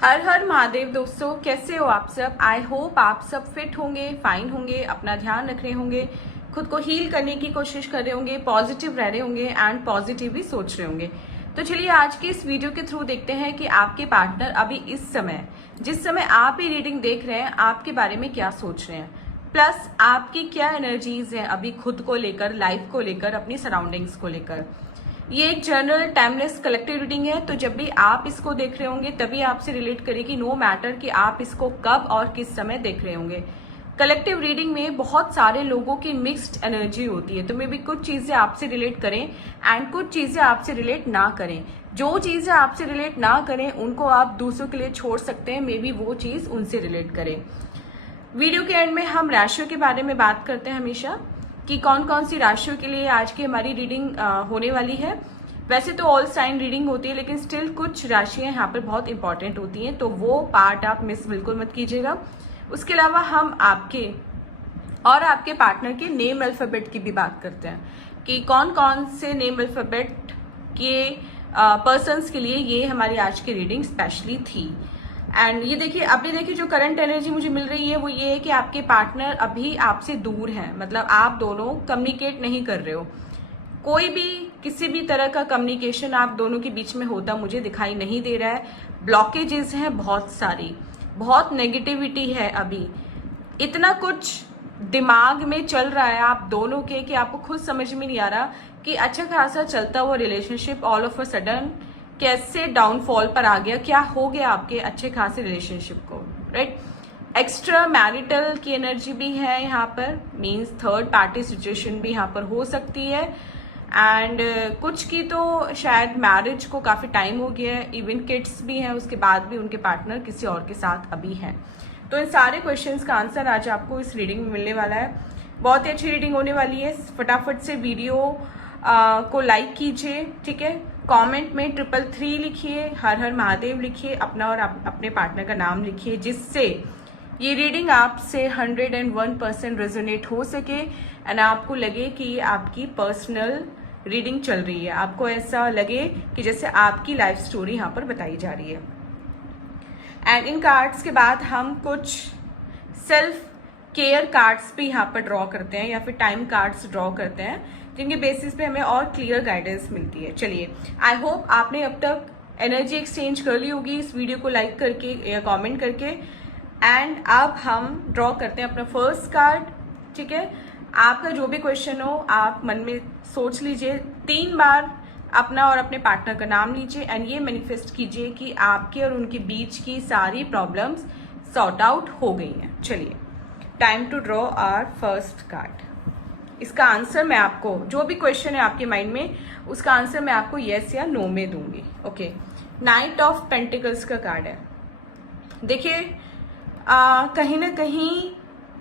हर हर महादेव दोस्तों, कैसे हो आप सब। आई होप आप सब फिट होंगे, फाइन होंगे, अपना ध्यान रख रहे होंगे, खुद को हील करने की कोशिश कर रहे होंगे, पॉजिटिव रह रहे होंगे एंड पॉजिटिव भी सोच रहे होंगे। तो चलिए आज की इस वीडियो के थ्रू देखते हैं कि आपके पार्टनर अभी इस समय, जिस समय आप ये रीडिंग देख रहे हैं, आपके बारे में क्या सोच रहे हैं, प्लस आपकी क्या एनर्जीज हैं अभी खुद को लेकर, लाइफ को लेकर, अपनी सराउंडिंग्स को लेकर। ये एक जनरल टाइमलेस कलेक्टिव रीडिंग है, तो जब भी आप इसको देख रहे होंगे तभी आपसे रिलेट करेगी, नो मैटर कि आप इसको कब और किस समय देख रहे होंगे। कलेक्टिव रीडिंग में बहुत सारे लोगों की मिक्स्ड एनर्जी होती है, तो मे भी कुछ चीजें आपसे रिलेट करें एंड कुछ चीजें आपसे रिलेट ना करें। जो चीजें आपसे रिलेट ना करें उनको आप दूसरों के लिए छोड़ सकते हैं, मे बी वो चीज उनसे रिलेट करें। वीडियो के एंड में हम राशियों के बारे में बात करते हैं हमेशा कि कौन कौन सी राशियों के लिए आज की हमारी रीडिंग होने वाली है। वैसे तो ऑल साइन रीडिंग होती है, लेकिन स्टिल कुछ राशियां यहाँ पर बहुत इंपॉर्टेंट होती हैं, तो वो पार्ट आप मिस बिल्कुल मत कीजिएगा। उसके अलावा हम आपके और आपके पार्टनर के नेम अल्फाबेट की भी बात करते हैं कि कौन कौन से नेम अल्फाबेट के पर्सन्स के लिए ये हमारी आज की रीडिंग स्पेशली थी। एंड ये देखिए, अभी देखिए जो करंट एनर्जी मुझे मिल रही है वो ये है कि आपके पार्टनर अभी आपसे दूर हैं, मतलब आप दोनों कम्युनिकेट नहीं कर रहे हो। कोई भी किसी भी तरह का कम्युनिकेशन आप दोनों के बीच में होता मुझे दिखाई नहीं दे रहा है। ब्लॉकेजेस हैं बहुत सारी, बहुत नेगेटिविटी है अभी, इतना कुछ दिमाग में चल रहा है आप दोनों के कि आपको खुद समझ में नहीं आ रहा कि अच्छा खासा चलता हुआ relationship all of a sudden कैसे डाउनफॉल पर आ गया, क्या हो गया आपके अच्छे खासे रिलेशनशिप को, राइट। एक्स्ट्रा मैरिटल की एनर्जी भी है यहाँ पर, मींस थर्ड पार्टी सिचुएशन भी यहाँ पर हो सकती है। एंड कुछ की तो शायद मैरिज को काफी टाइम हो गया है, इवन किड्स भी हैं, उसके बाद भी उनके पार्टनर किसी और के साथ अभी हैं। तो इन सारे क्वेश्चंस का आंसर आज आपको इस रीडिंग में मिलने वाला है। बहुत ही अच्छी रीडिंग होने वाली है। फटाफट से वीडियो को लाइक कीजिए, ठीक है। कमेंट में 333 लिखिए, हर हर महादेव लिखिए, अपना और अपने पार्टनर का नाम लिखिए, जिससे ये रीडिंग आपसे 101% रेजोनेट हो सके एंड आपको लगे कि ये आपकी पर्सनल रीडिंग चल रही है, आपको ऐसा लगे कि जैसे आपकी लाइफ स्टोरी यहाँ पर बताई जा रही है। एंड इन कार्ड्स के बाद हम कुछ सेल्फ केयर कार्ड्स भी यहाँ पर ड्रॉ करते हैं या फिर टाइम कार्ड्स ड्रॉ करते हैं, जिनके बेसिस पे हमें और क्लियर गाइडेंस मिलती है। चलिए, आई होप आपने अब तक एनर्जी एक्सचेंज कर ली होगी इस वीडियो को लाइक करके या कमेंट करके। एंड अब हम ड्रॉ करते हैं अपना फर्स्ट कार्ड, ठीक है। आपका जो भी क्वेश्चन हो आप मन में सोच लीजिए, 3 बार अपना और अपने पार्टनर का नाम लीजिए एंड ये मैनिफेस्ट कीजिए कि आपके और उनके बीच की सारी प्रॉब्लम्स सॉर्ट आउट हो गई हैं। चलिए, time to draw our first card. इसका आंसर मैं आपको, जो भी क्वेश्चन है आपके माइंड में, उसका आंसर मैं आपको यस या नो में दूंगी। ओके, नाइट ऑफ पेंटिकल्स का कार्ड है। देखिए, कहीं ना कहीं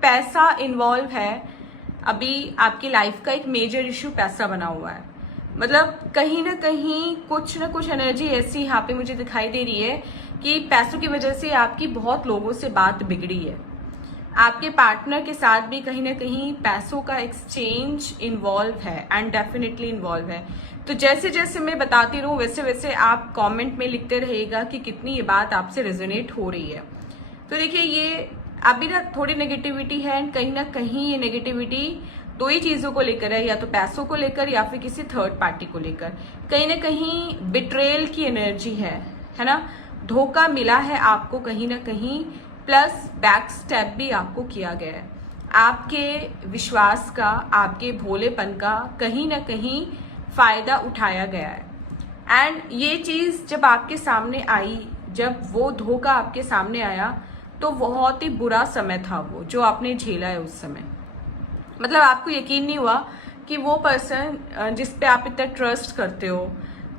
पैसा इन्वॉल्व है अभी, आपकी लाइफ का एक मेजर इश्यू पैसा बना हुआ है। मतलब कहीं ना कुछ एनर्जी ऐसी यहाँ पे मुझे दिखाई दे रही है कि पैसों की वजह से आपकी बहुत लोगों से बात बिगड़ी है। आपके पार्टनर के साथ भी कहीं ना कहीं पैसों का एक्सचेंज इन्वॉल्व है एंड डेफिनेटली इन्वॉल्व है। तो जैसे जैसे मैं बताती रहूं वैसे वैसे आप कमेंट में लिखते रहिएगा कि कितनी ये बात आपसे रेजोनेट हो रही है। तो देखिए, ये अभी ना थोड़ी नेगेटिविटी है एंड कहीं ना कहीं ये नेगेटिविटी दो ही चीजों को लेकर है, या तो पैसों को लेकर या फिर किसी थर्ड पार्टी को लेकर। कहीं ना कहीं बिट्रेल की एनर्जी है ना, धोखा मिला है आपको कहीं ना कहीं, प्लस बैक स्टेप भी आपको किया गया है। आपके विश्वास का, आपके भोलेपन का कहीं ना कहीं फायदा उठाया गया है। एंड ये चीज जब आपके सामने आई, जब वो धोखा आपके सामने आया, तो बहुत ही बुरा समय था वो जो आपने झेला है उस समय। मतलब आपको यकीन नहीं हुआ कि वो पर्सन जिस पे आप इतना ट्रस्ट करते हो,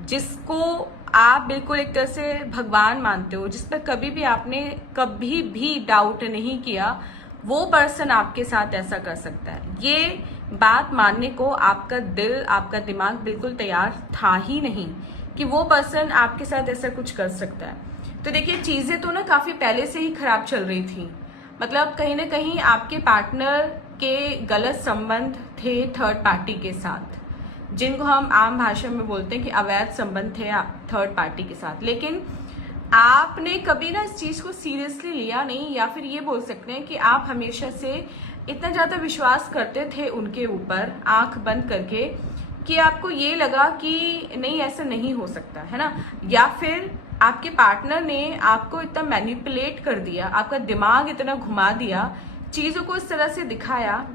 जिसको आप बिल्कुल एक तरह से भगवान मानते हो, जिस पर कभी भी आपने कभी भी डाउट नहीं किया, वो पर्सन आपके साथ ऐसा कर सकता है। ये बात मानने को आपका दिल, आपका दिमाग बिल्कुल तैयार था ही नहीं कि वो पर्सन आपके साथ ऐसा कुछ कर सकता है। तो देखिए, चीजें तो ना काफी पहले से ही खराब चल रही थी। मतलब कहीं ना कहीं आपके पार्टनर के गलत संबंध थे थर्ड पार्टी के साथ, जिनको हम आम भाषा में बोलते हैं कि अवैध संबंध थे थर्ड पार्टी के साथ। लेकिन आपने कभी ना इस चीज को सीरियसली लिया नहीं, या फिर ये बोल सकते हैं कि आप हमेशा से इतना ज्यादा विश्वास करते थे उनके ऊपर आंख बंद करके कि आपको ये लगा कि नहीं ऐसा नहीं हो सकता है ना, या फिर आपके पार्टनर ने आपको इतना मैनिपुलेट कर दिया, आपका दिमाग इतना घुमा दिया, चीजों को इस तरह से दिखाया,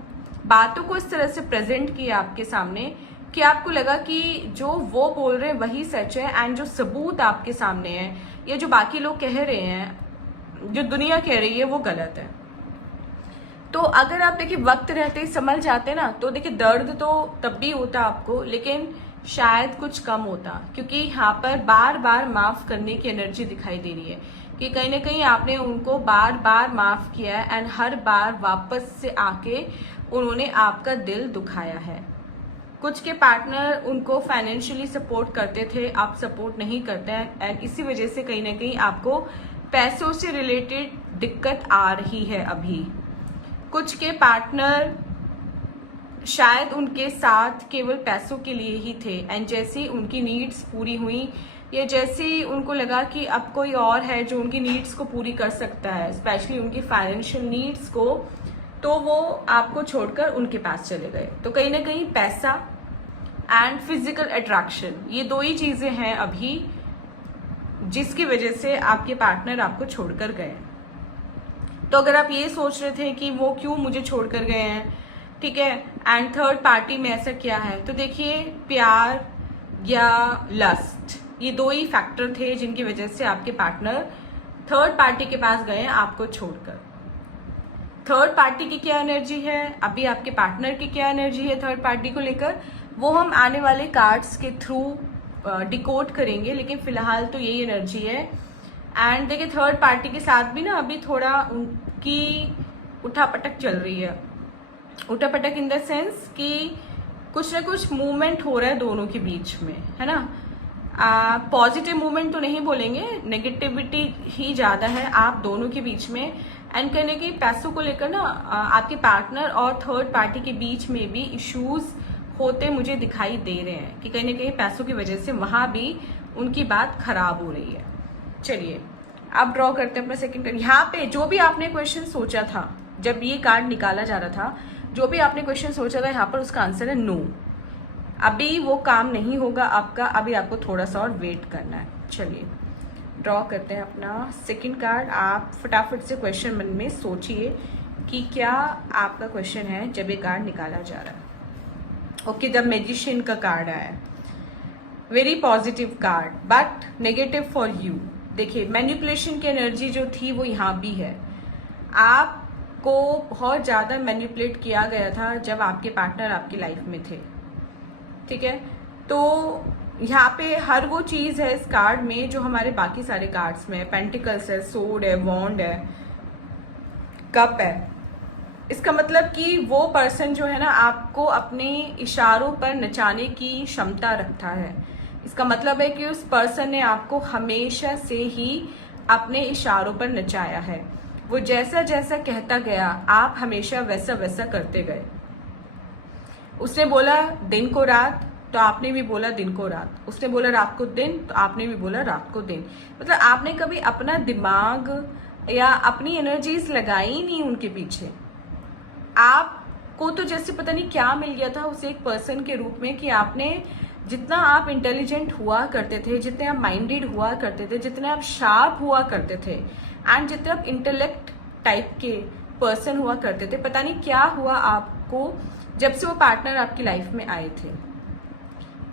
बातों को इस तरह से प्रेजेंट किया आपके सामने कि आपको लगा कि जो वो बोल रहे हैं वही सच है, एंड जो सबूत आपके सामने है या जो बाकी लोग कह रहे हैं, जो दुनिया कह रही है, वो गलत है। तो अगर आप देखिए वक्त रहते ही समझ जाते ना, तो देखिए दर्द तो तब भी होता आपको, लेकिन शायद कुछ कम होता, क्योंकि यहाँ पर बार बार माफ करने की एनर्जी दिखाई दे रही है कि कहीं ना कहीं आपने उनको बार बार माफ किया है, एंड हर बार वापस से आके उन्होंने आपका दिल दुखाया है। कुछ के पार्टनर उनको फाइनेंशियली सपोर्ट करते थे, आप सपोर्ट नहीं करते हैं, एंड इसी वजह से कहीं ना कहीं आपको पैसों से रिलेटेड दिक्कत आ रही है अभी। कुछ के पार्टनर शायद उनके साथ केवल पैसों के लिए ही थे, एंड जैसे ही उनकी नीड्स पूरी हुई या जैसे ही उनको लगा कि अब कोई और है जो उनकी नीड्स को पूरी कर सकता है, स्पेशली उनकी फाइनेंशियल नीड्स को, तो वो आपको छोड़कर उनके पास चले गए। तो कहीं ना कहीं पैसा एंड फिजिकल अट्रैक्शन, ये दो ही चीजें हैं अभी जिसकी वजह से आपके पार्टनर आपको छोड़कर गए। तो अगर आप ये सोच रहे थे कि वो क्यों मुझे छोड़कर गए हैं, ठीक है, एंड थर्ड पार्टी में ऐसा क्या है, तो देखिए प्यार या लस्ट, ये दो ही फैक्टर थे जिनकी वजह से आपके पार्टनर थर्ड पार्टी के पास गए आपको छोड़कर। थर्ड पार्टी की क्या एनर्जी है, अभी आपके पार्टनर की क्या एनर्जी है थर्ड पार्टी को लेकर, वो हम आने वाले कार्ड्स के थ्रू डिकोड करेंगे, लेकिन फिलहाल तो यही एनर्जी है। एंड देखिए थर्ड पार्टी के साथ भी ना अभी थोड़ा उनकी उठापटक चल रही है, उठापटक इन द सेंस कि कुछ ना कुछ मूवमेंट हो रहा है दोनों के बीच में, है ना। पॉजिटिव मूवमेंट तो नहीं बोलेंगे, नेगेटिविटी ही ज्यादा है आप दोनों के बीच में। एंड कहने की पैसों को लेकर ना आपके पार्टनर और थर्ड पार्टी के बीच में भी इश्यूज होते मुझे दिखाई दे रहे हैं कि कहीं ना कहीं पैसों की वजह से वहां भी उनकी बात खराब हो रही है। चलिए अब ड्रॉ करते हैं अपना सेकंड कार्ड। यहाँ पे जो भी आपने क्वेश्चन सोचा था, जब ये कार्ड निकाला जा रहा था, जो भी आपने क्वेश्चन सोचा था, यहाँ पर उसका आंसर है नो। अभी वो काम नहीं होगा आपका, अभी आपको थोड़ा सा और वेट करना है। चलिए ड्रॉ करते हैं अपना सेकंड कार्ड। आप फटाफट से क्वेश्चन मन में सोचिए कि क्या आपका क्वेश्चन है जब ये कार्ड निकाला जा रहा है। ओके, द मैजिशियन का कार्ड आया, very positive card but negative for you. देखिए मैनिपुलेशन की एनर्जी जो थी वो यहाँ भी है, आपको बहुत ज्यादा मैनिपुलेट किया गया था जब आपके पार्टनर आपकी लाइफ में थे, ठीक है। तो यहाँ पे हर वो चीज है इस कार्ड में जो हमारे बाकी सारे कार्ड्स में है। पेंटिकल्स है, सोर्ड है, वॉन्ड है, कप है। इसका मतलब कि वो पर्सन जो है ना आपको अपने इशारों पर नचाने की क्षमता रखता है। इसका मतलब है कि उस पर्सन ने आपको हमेशा से ही अपने इशारों पर नचाया है। वो जैसा जैसा कहता गया आप हमेशा वैसा वैसा करते गए। उसने बोला दिन को रात तो आपने भी बोला दिन को रात, उसने बोला रात को दिन तो आपने भी बोला रात को दिन। मतलब आपने कभी अपना दिमाग या अपनी एनर्जीज लगाई ही नहीं उनके पीछे। आपको तो जैसे पता नहीं क्या मिल गया था उस एक पर्सन के रूप में कि आपने जितना आप इंटेलिजेंट हुआ करते थे, जितने आप माइंडेड हुआ करते थे, जितने आप शार्प हुआ करते थे एंड जितने आप इंटेलेक्ट टाइप के पर्सन हुआ करते थे, पता नहीं क्या हुआ आपको जब से वो पार्टनर आपकी लाइफ में आए थे।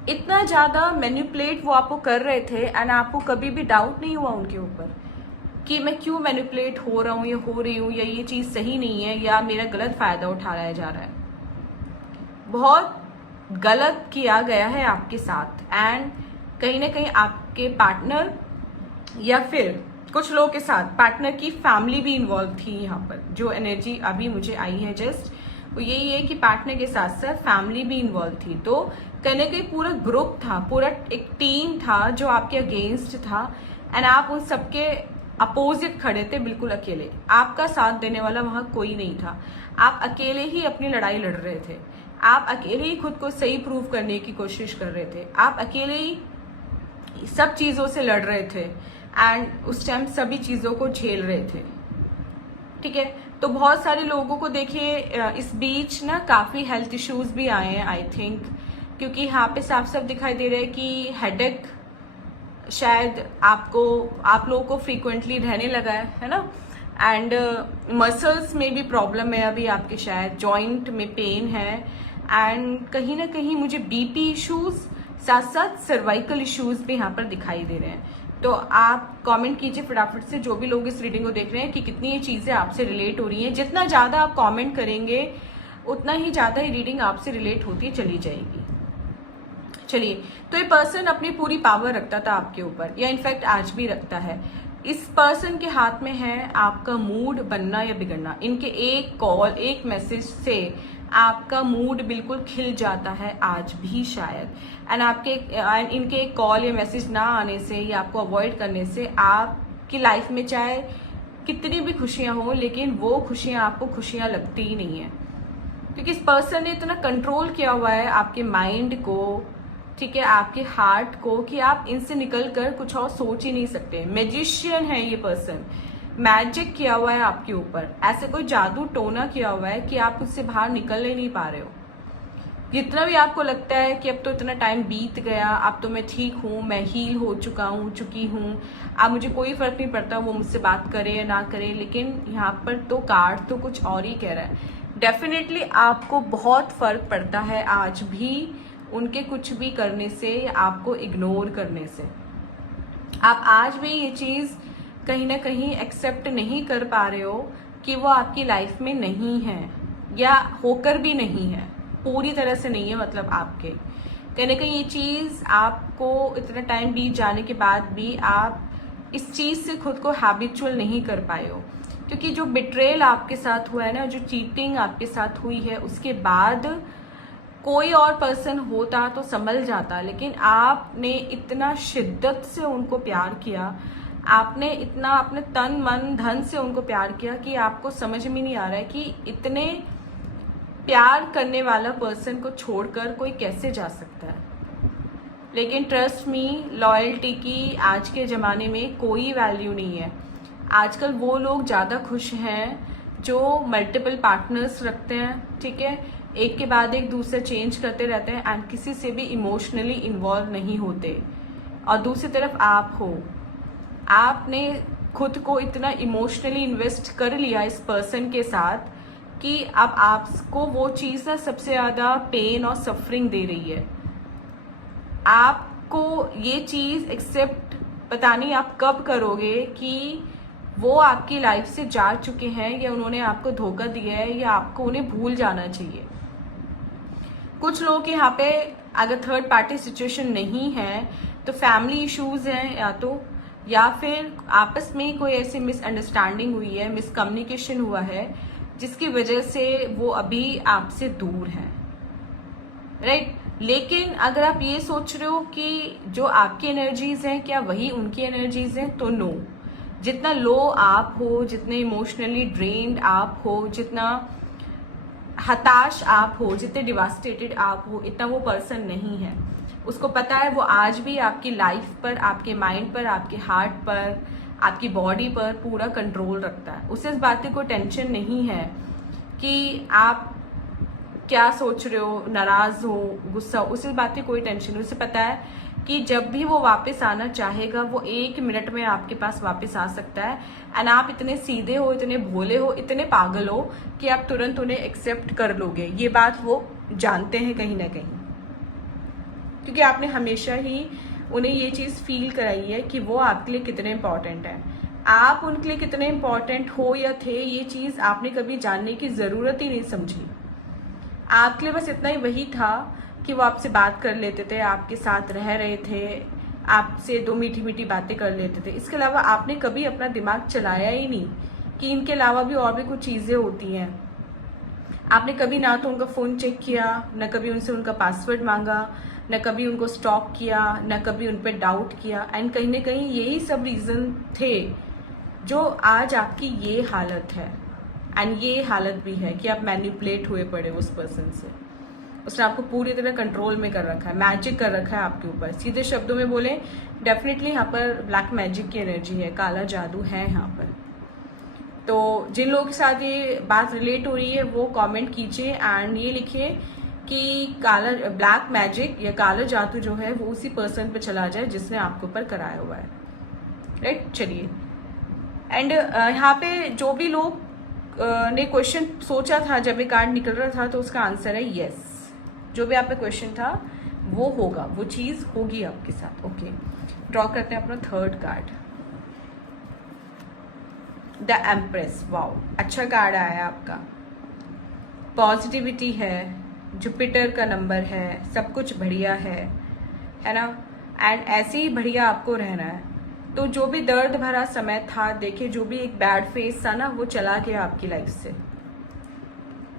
इतना ज्यादा मैनिपुलेट वो आपको कर रहे थे एंड आपको कभी भी डाउट नहीं हुआ उनके ऊपर कि मैं क्यों मैनिपुलेट हो रहा हूँ या हो रही हूँ, या ये चीज सही नहीं है, या मेरा गलत फायदा उठाया जा रहा है। बहुत गलत किया गया है आपके साथ एंड कहीं ना कहीं आपके पार्टनर या फिर कुछ लोगों के साथ पार्टनर की फैमिली भी इन्वॉल्व थी। यहाँ पर जो एनर्जी अभी मुझे आई है जस्ट वो यही है कि पार्टनर के साथ साथ फैमिली भी इन्वॉल्व थी। तो कहीं ना कहीं पूरा ग्रुप था, पूरा एक टीम था जो आपके अगेंस्ट था एंड आप उन सबके अपोजिट खड़े थे, बिल्कुल अकेले। आपका साथ देने वाला वहां कोई नहीं था। आप अकेले ही अपनी लड़ाई लड़ रहे थे, आप अकेले ही खुद को सही प्रूव करने की कोशिश कर रहे थे, आप अकेले ही सब चीजों से लड़ रहे थे। एंड उस टाइम सभी चीज़ों को झेल रहे थे, ठीक है। तो बहुत सारे लोगों को देखिए इस बीच ना काफ़ी हेल्थ इश्यूज भी आए हैं आई थिंक, क्योंकि यहाँ पे साफ साफ दिखाई दे रहा है कि हेडेक शायद आप लोगों को फ्रीक्वेंटली रहने लगा है ना। एंड मसल्स में भी प्रॉब्लम है अभी आपके, शायद जॉइंट में पेन है, एंड कहीं ना कहीं मुझे बीपी इश्यूज साथ साथ सर्वाइकल इश्यूज भी यहाँ पर दिखाई दे रहे हैं। तो आप कमेंट कीजिए फटाफट से, जो भी लोग इस रीडिंग को देख रहे हैं, कि कितनी ये चीज़ें आपसे रिलेट हो रही हैं। जितना ज़्यादा आप कमेंट करेंगे उतना ही ज़्यादा ये रीडिंग आपसे रिलेट होती चली जाएगी। चलिए, तो ये पर्सन अपनी पूरी पावर रखता था आपके ऊपर, या इनफैक्ट आज भी रखता है। इस पर्सन के हाथ में है आपका मूड बनना या बिगड़ना। इनके एक कॉल, एक मैसेज से आपका मूड बिल्कुल खिल जाता है आज भी शायद। एंड इनके एक कॉल या मैसेज ना आने से या आपको अवॉइड करने से आपकी लाइफ में चाहे कितनी भी खुशियां हो, लेकिन वो खुशियां आपको खुशियां लगती ही नहीं है, क्योंकि इस पर्सन ने इतना कंट्रोल किया हुआ है आपके माइंड को, ठीक है, आपके हार्ट को, कि आप इनसे निकल कर कुछ और सोच ही नहीं सकते। मैजिशियन है ये पर्सन, मैजिक किया हुआ है आपके ऊपर, ऐसे कोई जादू टोना किया हुआ है कि आप उससे बाहर निकल ही नहीं पा रहे हो। जितना भी आपको लगता है कि अब तो इतना टाइम बीत गया, अब तो मैं ठीक हूँ, मैं हील हो चुकी हूँ, अब मुझे कोई फर्क नहीं पड़ता वो मुझसे बात करे या ना करे, लेकिन यहाँ पर तो कार्ड तो कुछ और ही कह रहा है। डेफिनेटली आपको बहुत फर्क पड़ता है आज भी उनके कुछ भी करने से, आपको इग्नोर करने से। आप आज भी ये चीज़ कहीं ना कहीं एक्सेप्ट नहीं कर पा रहे हो कि वो आपकी लाइफ में नहीं है, या होकर भी नहीं है, पूरी तरह से नहीं है। मतलब आपके कहीं ना कहीं ये चीज़ आपको इतना टाइम बीत जाने के बाद भी आप इस चीज़ से खुद को हैबिचुअल नहीं कर पाए हो, क्योंकि जो बिट्रेल आपके साथ हुआ है ना, जो चीटिंग आपके साथ हुई है, उसके बाद कोई और पर्सन होता तो संभल जाता, लेकिन आपने इतना शिद्दत से उनको प्यार किया, आपने इतना अपने तन मन धन से उनको प्यार किया कि आपको समझ में नहीं आ रहा है कि इतने प्यार करने वाला पर्सन को छोड़कर कोई कैसे जा सकता है। लेकिन ट्रस्ट मी, लॉयल्टी की आज के ज़माने में कोई वैल्यू नहीं है। आजकल वो लोग ज़्यादा खुश हैं जो मल्टीपल पार्टनर्स रखते हैं, ठीक है, एक के बाद एक दूसरे चेंज करते रहते हैं एंड किसी से भी इमोशनली इन्वॉल्व नहीं होते। और दूसरी तरफ आप हो, आपने खुद को इतना इमोशनली इन्वेस्ट कर लिया इस पर्सन के साथ कि अब आपको वो चीज़ ना सबसे ज़्यादा पेन और सफरिंग दे रही है। आपको ये चीज़ एक्सेप्ट पता नहीं आप कब करोगे कि वो आपकी लाइफ से जा चुके हैं, या उन्होंने आपको धोखा दिया है, या आपको उन्हें भूल जाना चाहिए। कुछ लोग यहाँ पे अगर थर्ड पार्टी सिचुएशन नहीं है तो फैमिली इश्यूज हैं, या फिर आपस में कोई ऐसी मिसअंडरस्टैंडिंग हुई है, मिसकम्युनिकेशन हुआ है, जिसकी वजह से वो अभी आपसे दूर हैं, राइट। लेकिन अगर आप ये सोच रहे हो कि जो आपकी एनर्जीज हैं क्या वही उनकी एनर्जीज हैं, तो नो। जितना लो आप हो, जितने इमोशनली ड्रेन्ड आप हो, जितना हताश आप हो, जितने डिवास्टेटेड आप हो, इतना वो पर्सन नहीं है। उसको पता है वो आज भी आपकी लाइफ पर, आपके माइंड पर, आपके हार्ट पर, आपकी बॉडी पर पूरा कंट्रोल रखता है। उसे इस बात की कोई टेंशन नहीं है कि आप क्या सोच रहे हो, नाराज हो, गुस्सा, उसे बात की कोई टेंशन नहीं। उसे पता है कि जब भी वो वापस आना चाहेगा वो 1 मिनट में आपके पास वापस आ सकता है। एंड आप इतने सीधे हो, इतने भोले हो, इतने पागल हो कि आप तुरंत उन्हें एक्सेप्ट कर लोगे। ये बात वो जानते हैं कहीं ना कहीं, क्योंकि आपने हमेशा ही उन्हें ये चीज़ फील कराई है कि वो आपके लिए कितने इंपॉर्टेंट हैं। आप उनके लिए कितने इंपॉर्टेंट हो या थे, ये चीज़ आपने कभी जानने की ज़रूरत ही नहीं समझी। आपके लिए बस इतना ही वही था कि वो आपसे बात कर लेते थे, आपके साथ रह रहे थे, आपसे 2 मीठी मीठी बातें कर लेते थे। इसके अलावा आपने कभी अपना दिमाग चलाया ही नहीं कि इनके अलावा भी और भी कुछ चीज़ें होती हैं। आपने कभी ना तो उनका फ़ोन चेक किया, न कभी उनसे उनका पासवर्ड मांगा, न कभी उनको स्टॉक किया, न कभी उन पर डाउट किया। एंड कहीं ना कहीं यही सब रीज़न थे जो आज आपकी ये हालत है। एंड ये हालत भी है कि आप मैनिपुलेट हुए पड़े उस पर्सन से। उसने आपको पूरी तरह कंट्रोल में कर रखा है, मैजिक कर रखा है आपके ऊपर। सीधे शब्दों में बोले, डेफिनेटली यहाँ पर ब्लैक मैजिक की एनर्जी है, काला जादू है यहाँ पर। तो जिन लोगों के साथ ये बात रिलेट हो रही है वो कमेंट कीजिए एंड ये लिखिए कि काला ब्लैक मैजिक या काला जादू जो है वो उसी पर्सन पे चला जाए जिसने आपके ऊपर कराया हुआ है, राइट। चलिए, एंड यहाँ पे जो भी लोग ने क्वेश्चन सोचा था जब ये कार्ड निकल रहा था, तो उसका आंसर है यस। जो भी आप पे क्वेश्चन था वो होगा, वो चीज होगी आपके साथ। ओके, ड्रॉ करते हैं अपना third card, the empress. Wow, अच्छा कार्ड आया है आपका। पॉजिटिविटी है, जुपिटर का नंबर है, सब कुछ बढ़िया है ना। एंड ऐसे ही बढ़िया आपको रहना है। तो जो भी दर्द भरा समय था, देखिए जो भी एक बैड फेज था ना, वो चला गया आपकी लाइफ से।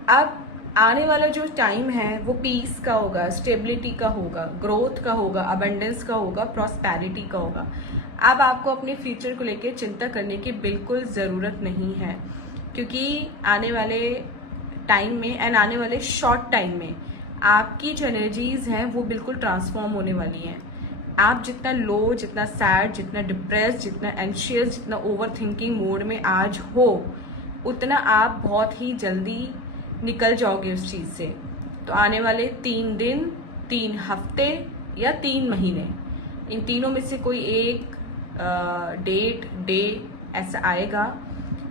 अब आने वाला जो टाइम है वो पीस का होगा, स्टेबिलिटी का होगा, ग्रोथ का होगा, अबंडेंस का होगा, प्रॉस्पेरिटी का होगा। अब आपको अपने फ्यूचर को लेकर चिंता करने की बिल्कुल ज़रूरत नहीं है, क्योंकि आने वाले टाइम में एंड आने वाले शॉर्ट टाइम में आपकी जो एनर्जीज हैं वो बिल्कुल ट्रांसफॉर्म होने वाली हैं। आप जितना लो, जितना सैड, जितना डिप्रेस, जितना एंशियस, जितना ओवर थिंकिंग मोड में आज हो, उतना आप बहुत ही जल्दी निकल जाओगे उस चीज़ से। तो आने वाले 3 दिन, 3 हफ्ते या 3 महीने, इन तीनों में से कोई एक डे ऐसा आएगा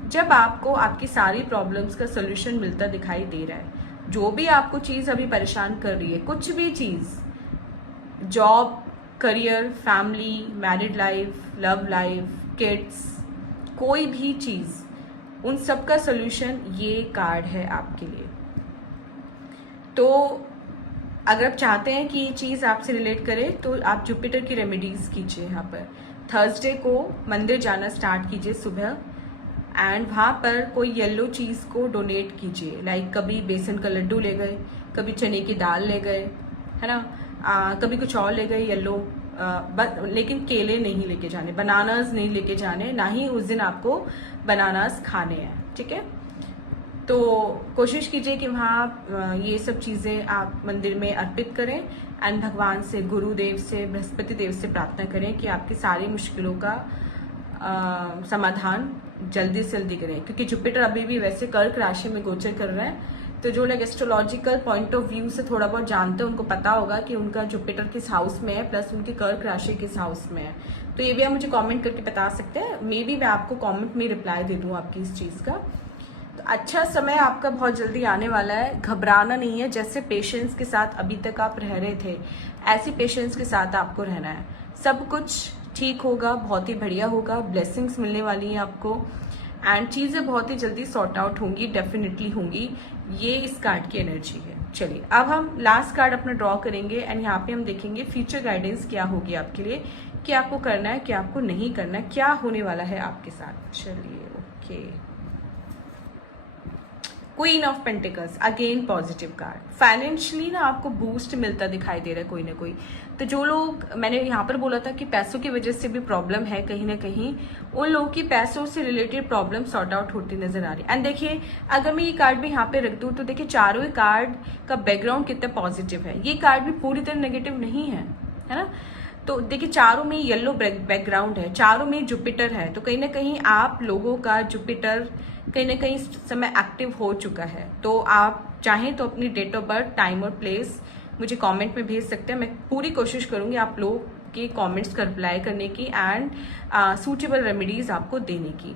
जब आपको आपकी सारी प्रॉब्लम्स का सोल्यूशन मिलता दिखाई दे रहा है। जो भी आपको चीज़ अभी परेशान कर रही है, कुछ भी चीज़, job, career, family, married life, love life, kids, कोई भी चीज़, उन सब का सोल्यूशन ये कार्ड है आपके लिए। तो अगर आप चाहते हैं कि ये चीज़ आपसे रिलेट करे तो आप जुपिटर की रेमेडीज कीजिए। यहाँ पर थर्सडे को मंदिर जाना स्टार्ट कीजिए सुबह, एंड वहाँ पर कोई येलो चीज़ को डोनेट कीजिए। लाइक कभी बेसन का लड्डू ले गए, कभी चने की दाल ले गए, है ना, कभी कुछ और ले गए येलो, लेकिन केले नहीं लेके जाने, बनानास नहीं लेके जाने, ना ही उस दिन आपको बनानास खाने हैं, ठीक है। तो कोशिश कीजिए कि वहाँ ये सब चीज़ें आप मंदिर में अर्पित करें एंड भगवान से, गुरुदेव से, बृहस्पति देव से प्रार्थना करें कि आपकी सारी मुश्किलों का समाधान जल्दी से जल्दी करें। क्योंकि जुपिटर अभी भी वैसे कर्क राशि में गोचर कर रहा है, तो जो लोग एस्ट्रोलॉजिकल पॉइंट ऑफ व्यू से थोड़ा बहुत जानते हैं उनको पता होगा कि उनका जुपिटर किस हाउस में है, प्लस उनकी कर्क राशि किस हाउस में है। तो ये भी आप मुझे कमेंट करके बता सकते हैं, मे बी मैं आपको कमेंट में रिप्लाई दे दूँ आपकी इस चीज़ का। तो अच्छा समय आपका बहुत जल्दी आने वाला है, घबराना नहीं है। जैसे पेशेंस के साथ अभी तक आप रह रहे थे, ऐसे पेशेंस के साथ आपको रहना है। सब कुछ ठीक होगा, बहुत ही बढ़िया होगा, ब्लेसिंग्स मिलने वाली हैं आपको एंड चीज़ें बहुत ही जल्दी सॉर्ट आउट होंगी, डेफिनेटली होंगी। ये इस कार्ड की एनर्जी है। चलिए, अब हम लास्ट कार्ड अपना ड्रॉ करेंगे एंड यहाँ पे हम देखेंगे फ्यूचर गाइडेंस क्या होगी आपके लिए, क्या आपको करना है, क्या आपको नहीं करना है, क्या होने वाला है आपके साथ। चलिए, okay, queen of pentacles, again positive card. Financially ना आपको बूस्ट मिलता दिखाई दे रहा है कोई ना कोई। तो जो लोग, मैंने यहाँ पर बोला था कि पैसों की वजह से भी प्रॉब्लम है कहीं ना कहीं, उन लोगों की पैसों से रिलेटेड प्रॉब्लम सॉर्ट आउट होती नजर आ रही है। एंड देखिए, अगर मैं ये कार्ड भी यहाँ पे रख दूँ तो देखिए चारों ही कार्ड का बैकग्राउंड कितना पॉजिटिव है। ये कार्ड भी पूरी तरह नेगेटिव नहीं है, है ना। तो देखिए चारों में येलो बैकग्राउंड है, चारों में जुपिटर है। तो कहीं ना कहीं आप लोगों का जुपिटर कहीं ना कहीं समय एक्टिव हो चुका है। तो आप चाहें तो अपनी डेट ऑफ बर्थ, टाइम और प्लेस मुझे कमेंट में भेज सकते हैं। मैं पूरी कोशिश करूंगी आप लोग के कमेंट्स का रिप्लाई करने की एंड सूटेबल रेमेडीज आपको देने की।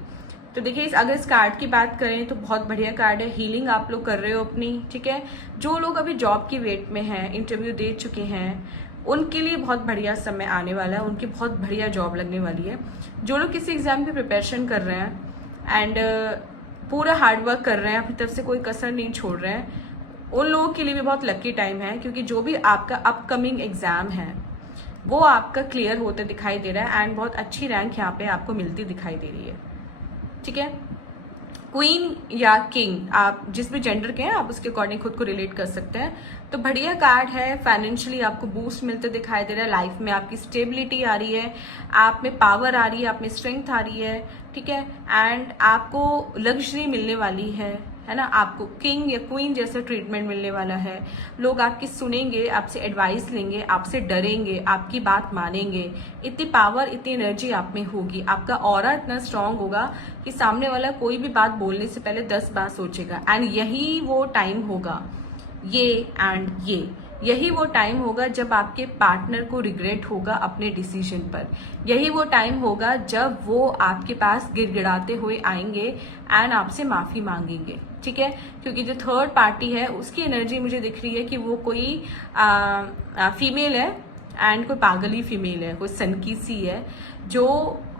तो देखिए, अगर इस कार्ड की बात करें तो बहुत बढ़िया कार्ड है। हीलिंग आप लोग कर रहे हो अपनी, ठीक है। जो लोग अभी जॉब की वेट में हैं, इंटरव्यू दे चुके हैं, उनके लिए बहुत बढ़िया समय आने वाला है, उनकी बहुत बढ़िया जॉब लगने वाली है। जो लोग किसी एग्जाम की प्रिपरेशन कर रहे हैं एंड पूरा हार्डवर्क कर रहे हैं, अपनी तरफ से कोई कसर नहीं छोड़ रहे हैं, उन लोगों के लिए भी बहुत लकी टाइम है। क्योंकि जो भी आपका अपकमिंग एग्जाम है वो आपका क्लियर होते दिखाई दे रहा है एंड बहुत अच्छी रैंक यहाँ पे आपको मिलती दिखाई दे रही है, ठीक है। क्वीन या किंग, आप जिस भी जेंडर के हैं आप उसके अकॉर्डिंग खुद को रिलेट कर सकते हैं। तो बढ़िया कार्ड है। फाइनेंशियली आपको बूस्ट मिलते दिखाई दे रहा है, लाइफ में आपकी स्टेबिलिटी आ रही है, आप में पावर आ रही है, आप में स्ट्रेंथ आ रही है, ठीक है। एंड आपको लग्जरी मिलने वाली है ना, आपको किंग या क्वीन जैसा ट्रीटमेंट मिलने वाला है। लोग आपकी सुनेंगे, आपसे एडवाइस लेंगे, आपसे डरेंगे, आपकी बात मानेंगे। इतनी पावर, इतनी एनर्जी आप में होगी, आपका ऑरा इतना स्ट्रांग होगा कि सामने वाला कोई भी बात बोलने से पहले 10 बार सोचेगा। एंड यही वो टाइम होगा, यही वो टाइम होगा जब आपके पार्टनर को रिग्रेट होगा अपने डिसीजन पर। यही वो टाइम होगा जब वो आपके पास गिड़गिड़ाते हुए आएंगे एंड आपसे माफी मांगेंगे, ठीक है। क्योंकि जो थर्ड पार्टी है उसकी एनर्जी मुझे दिख रही है कि वो कोई फीमेल है एंड कोई पागली फीमेल है, कोई सनकी सी है, जो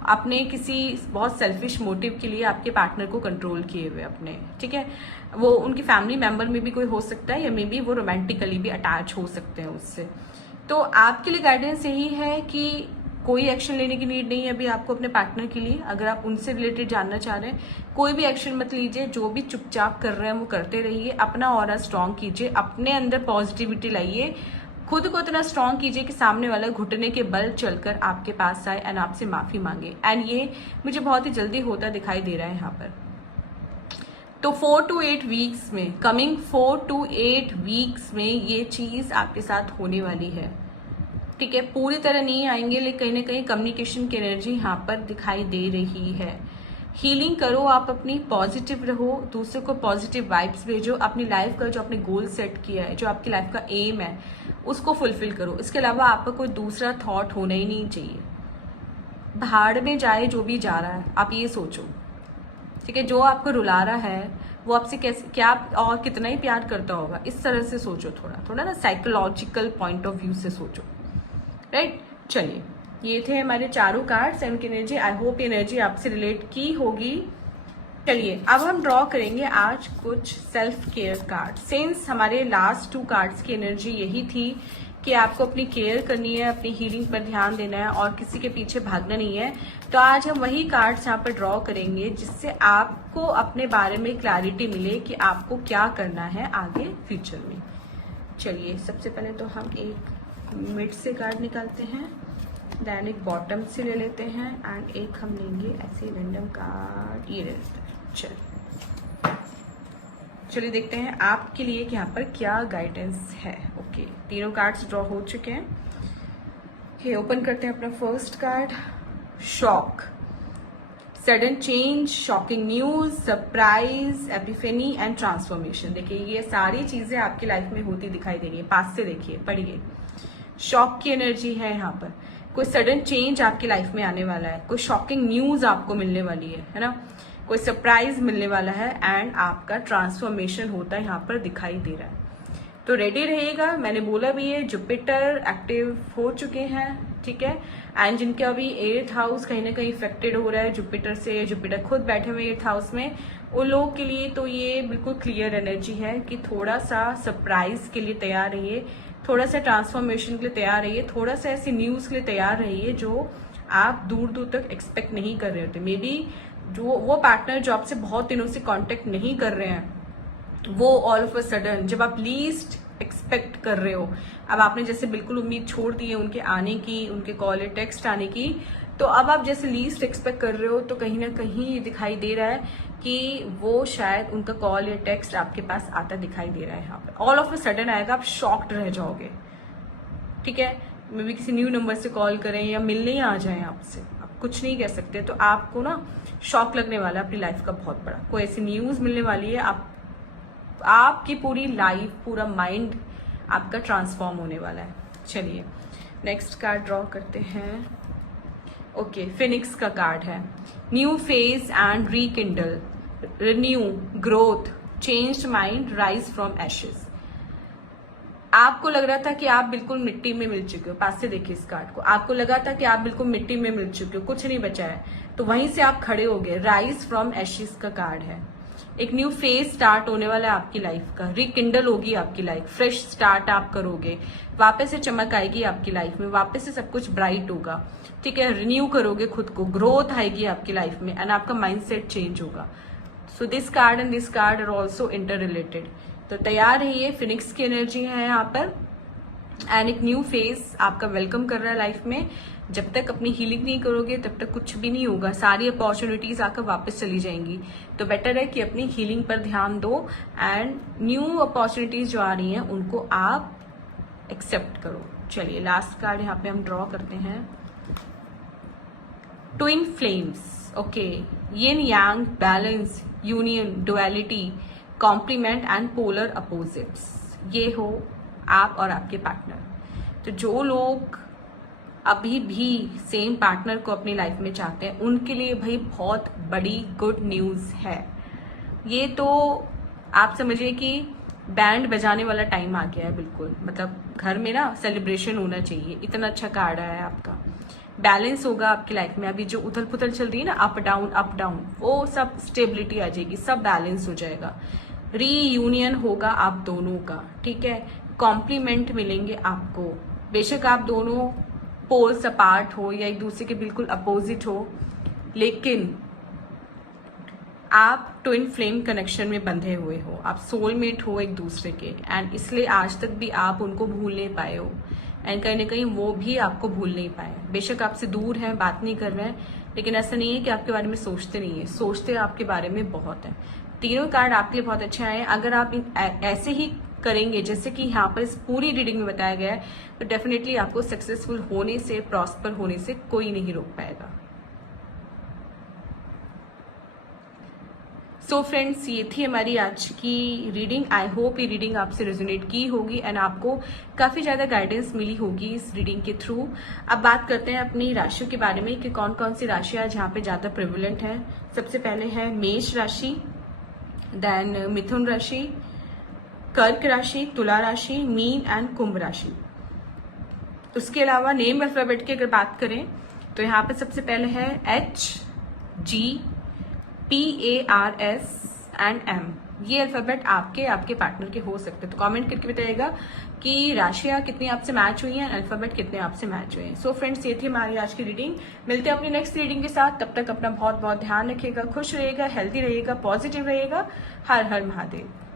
अपने किसी बहुत सेल्फिश मोटिव के लिए आपके पार्टनर को कंट्रोल किए हुए अपने, ठीक है। वो उनकी फैमिली मेंबर में भी कोई हो सकता है, या मे बी वो रोमांटिकली भी अटैच हो सकते हैं उससे। तो आपके लिए गाइडेंस यही है कि कोई एक्शन लेने की नीड नहीं है अभी आपको अपने पार्टनर के लिए। अगर आप उनसे रिलेटेड जानना चाह रहे हैं, कोई भी एक्शन मत लीजिए, जो भी चुपचाप कर रहे हैं वो करते रहिए। अपना ऑरा स्ट्रांग कीजिए, अपने अंदर पॉजिटिविटी लाइए, खुद को इतना स्ट्रांग कीजिए कि सामने वाला घुटने के बल चलकर आपके पास आए एंड आपसे माफी मांगे। एंड ये मुझे बहुत ही जल्दी होता दिखाई दे रहा है यहाँ पर। तो 4 to 8 वीक्स में, कमिंग 4 to 8 वीक्स में ये चीज आपके साथ होने वाली है, ठीक है। पूरी तरह नहीं आएंगे, लेकिन कहीं ना कहीं कम्युनिकेशन की एनर्जी यहाँ पर दिखाई दे रही है। हीलिंग करो आप अपनी, पॉजिटिव रहो, दूसरे को पॉजिटिव वाइब्स भेजो, अपनी लाइफ का जो आपने गोल सेट किया है, जो आपकी लाइफ का एम है, उसको फुलफिल करो। इसके अलावा आपका कोई दूसरा थॉट होना ही नहीं चाहिए। भाड़ में जाए जो भी जा रहा है, आप ये सोचो, ठीक है। जो आपको रुला रहा है वो आपसे कैसे, क्या और कितना ही प्यार करता होगा, इस तरह से सोचो, थोड़ा ना साइकोलॉजिकल पॉइंट ऑफ व्यू से सोचो, राइट। चलिए, ये थे हमारे चारों कार्ड्स एंड की एनर्जी। आई होप ये एनर्जी आपसे रिलेट की होगी। चलिए अब हम ड्रॉ करेंगे आज कुछ सेल्फ केयर कार्ड। सिंस हमारे लास्ट 2 कार्ड्स की एनर्जी यही थी कि आपको अपनी केयर करनी है, अपनी हीलिंग पर ध्यान देना है और किसी के पीछे भागना नहीं है, तो आज हम वही कार्ड्स यहाँ पर ड्रॉ करेंगे जिससे आपको अपने बारे में क्लैरिटी मिले कि आपको क्या करना है आगे फ्यूचर में। चलिए, सबसे पहले तो हम एक मिड से कार्ड निकालते हैं, देन एक बॉटम से ले लेते हैं एंड एक हम लेंगे ऐसे रैंडम कार्ड, ये ले लेते हैं। चलिए देखते हैं आपके लिए कि यहाँ पर क्या गाइडेंस है। ओके, तीनों कार्ड्स ड्रॉ हो चुके हैं। ओके, ओपन करते हैं अपना first card, shock, sudden change, shocking news, surprise, epiphany and transformation. देखिए, ये सारी चीजें आपकी लाइफ में होती दिखाई दे रही है। पास से देखिए, पढ़िए, शॉक की एनर्जी है यहाँ पर। कोई सडन चेंज आपकी लाइफ में आने वाला है, कोई शॉकिंग न्यूज आपको मिलने वाली है ना, कोई सरप्राइज मिलने वाला है एंड आपका ट्रांसफॉर्मेशन होता है यहाँ पर दिखाई दे रहा है। तो रेडी रहिएगा। मैंने बोला भी है, जुपिटर एक्टिव हो चुके हैं, ठीक है। एंड जिनके अभी 8th हाउस कहीं ना कहीं इफेक्टेड हो रहा है जुपिटर से, जुपिटर खुद बैठे हुए 8th हाउस में, उन लोगों के लिए तो ये बिल्कुल क्लियर एनर्जी है कि थोड़ा सा सरप्राइज के लिए तैयार रहिए, थोड़ा सा ट्रांसफॉर्मेशन के लिए तैयार रहिए, थोड़ा सा ऐसी न्यूज के लिए तैयार रहिए जो आप दूर दूर तक एक्सपेक्ट नहीं कर रहे होते। मे बी जो वो पार्टनर जो आपसे बहुत दिनों से कांटेक्ट नहीं कर रहे हैं, वो ऑल ऑफ अ सडन जब आप लीस्ट एक्सपेक्ट कर रहे हो, अब आपने जैसे बिल्कुल उम्मीद छोड़ दी है उनके आने की, उनके कॉल या टेक्स्ट आने की, तो अब आप जैसे लीस्ट एक्सपेक्ट कर रहे हो, तो कहीं ना कहीं ये दिखाई दे रहा है कि वो शायद उनका कॉल या टेक्स्ट आपके पास आता दिखाई दे रहा है। यहाँ पर ऑल ऑफ अ सडन आएगा, आप शॉक्ड रह जाओगे, ठीक है। मे बी किसी न्यू नंबर से कॉल करें या मिलने ही आ जाएं आपसे, आप कुछ नहीं कह सकते, तो आपको ना शॉक लगने वाला है अपनी लाइफ का बहुत बड़ा। कोई ऐसी न्यूज मिलने वाली है, आपकी पूरी लाइफ, पूरा माइंड आपका ट्रांसफॉर्म होने वाला है। चलिए नेक्स्ट कार्ड ड्रॉ करते हैं। ओके, फिनिक्स का कार्ड है, new phase and रीकिंडल, renew, growth, changed mind, rise from ashes. आपको लग रहा था कि आप बिल्कुल मिट्टी में मिल चुके हो, पास से देखिए इस कार्ड को, आपको लगा था कि आप बिल्कुल मिट्टी में मिल चुके हो, कुछ नहीं बचा है, तो वहीं से आप खड़े हो गए। राइज फ्रॉम एशेस का कार्ड है। एक न्यू फेज स्टार्ट होने वाला है आपकी लाइफ का, रिकिंडल होगी आपकी लाइफ, फ्रेश स्टार्ट आप करोगे, वापस से चमक आएगी आपकी लाइफ में, वापस से सब कुछ ब्राइट होगा, ठीक है। रिन्यू करोगे खुद को, ग्रोथ आएगी आपकी लाइफ में एंड आपका माइंडसेट चेंज होगा। So this card and this card are also interrelated. तो तैयार रहिए, फिनिक्स की एनर्जी है यहाँ पर एंड एक न्यू फेज आपका वेलकम कर रहा है लाइफ में। जब तक अपनी हीलिंग नहीं करोगे तब तक कुछ भी नहीं होगा, सारी अपॉर्चुनिटीज आकर वापस चली जाएंगी। तो बेटर है कि अपनी हीलिंग पर ध्यान दो एंड न्यू अपॉर्चुनिटीज जो आ रही हैं उनको आप एक्सेप्ट करो। चलिए लास्ट कार्ड यहाँ पे हम ड्रॉ करते हैं, twin flames. Okay, yin yang, balance, union, duality, complement and polar opposites, ये हो आप और आपके पार्टनर। तो जो लोग अभी भी सेम पार्टनर को अपनी लाइफ में चाहते हैं उनके लिए भाई बहुत बड़ी गुड न्यूज़ है। ये तो आप समझिए कि बैंड बजाने वाला टाइम आ गया है, बिल्कुल मतलब घर में ना सेलिब्रेशन होना चाहिए, इतना अच्छा कार्ड आया है आपका। बैलेंस होगा आपकी लाइफ में, अभी जो उथल पुथल चल रही है ना, अप डाउन, वो सब स्टेबिलिटी आ जाएगी, सब बैलेंस हो जाएगा। रीयूनियन होगा आप दोनों का, ठीक है। कॉम्प्लीमेंट मिलेंगे आपको, बेशक आप दोनों पोल्स अपार्ट हो या एक दूसरे के बिल्कुल अपोजिट हो, लेकिन आप ट्विन फ्लेम कनेक्शन में बंधे हुए हो, आप सोलमेट हो एक दूसरे के, एंड इसलिए आज तक भी आप उनको भूल नहीं पाए हो एंड कहीं ना कहीं वो भी आपको भूल नहीं पाए। बेशक आपसे दूर हैं, बात नहीं कर रहे हैं, लेकिन ऐसा नहीं है कि आपके बारे में सोचते नहीं है, सोचते आपके बारे में बहुत है। तीनों कार्ड आपके लिए बहुत अच्छे आए हैं। अगर आप ऐसे ही करेंगे जैसे कि यहाँ पर इस पूरी रीडिंग में बताया गया है, तो डेफिनेटली आपको सक्सेसफुल होने से, प्रॉस्पर होने से कोई नहीं रोक पाएगा। सो फ्रेंड्स, ये थी हमारी आज की रीडिंग। आई होप ये रीडिंग आपसे रेजोनेट की होगी एंड आपको काफ़ी ज़्यादा गाइडेंस मिली होगी इस रीडिंग के थ्रू। अब बात करते हैं अपनी राशियों के बारे में कि कौन कौन सी राशियाँ जहाँ पे ज़्यादा प्रिविलेंट हैं। सबसे पहले है मेष राशि, देन मिथुन राशि, कर्क राशि, तुला राशि, मीन एंड कुंभ राशि। उसके अलावा नेम अल्फाबेट की अगर बात करें तो यहाँ पे सबसे पहले है HGPARS एंड M। ये अल्फाबेट आपके पार्टनर के हो सकते हैं। तो कमेंट करके बताइएगा कि राशियाँ कितनी आपसे मैच हुई हैं, अल्फाबेट कितने आपसे मैच हुए हैं। सो फ्रेंड्स, ये थी हमारी आज की रीडिंग। मिलते हैं अपनी नेक्स्ट रीडिंग के साथ। तब तक अपना बहुत बहुत ध्यान रखिएगा, खुश रहिएगा, हेल्दी रहिएगा, पॉजिटिव रहिएगा। हर हर महादेव।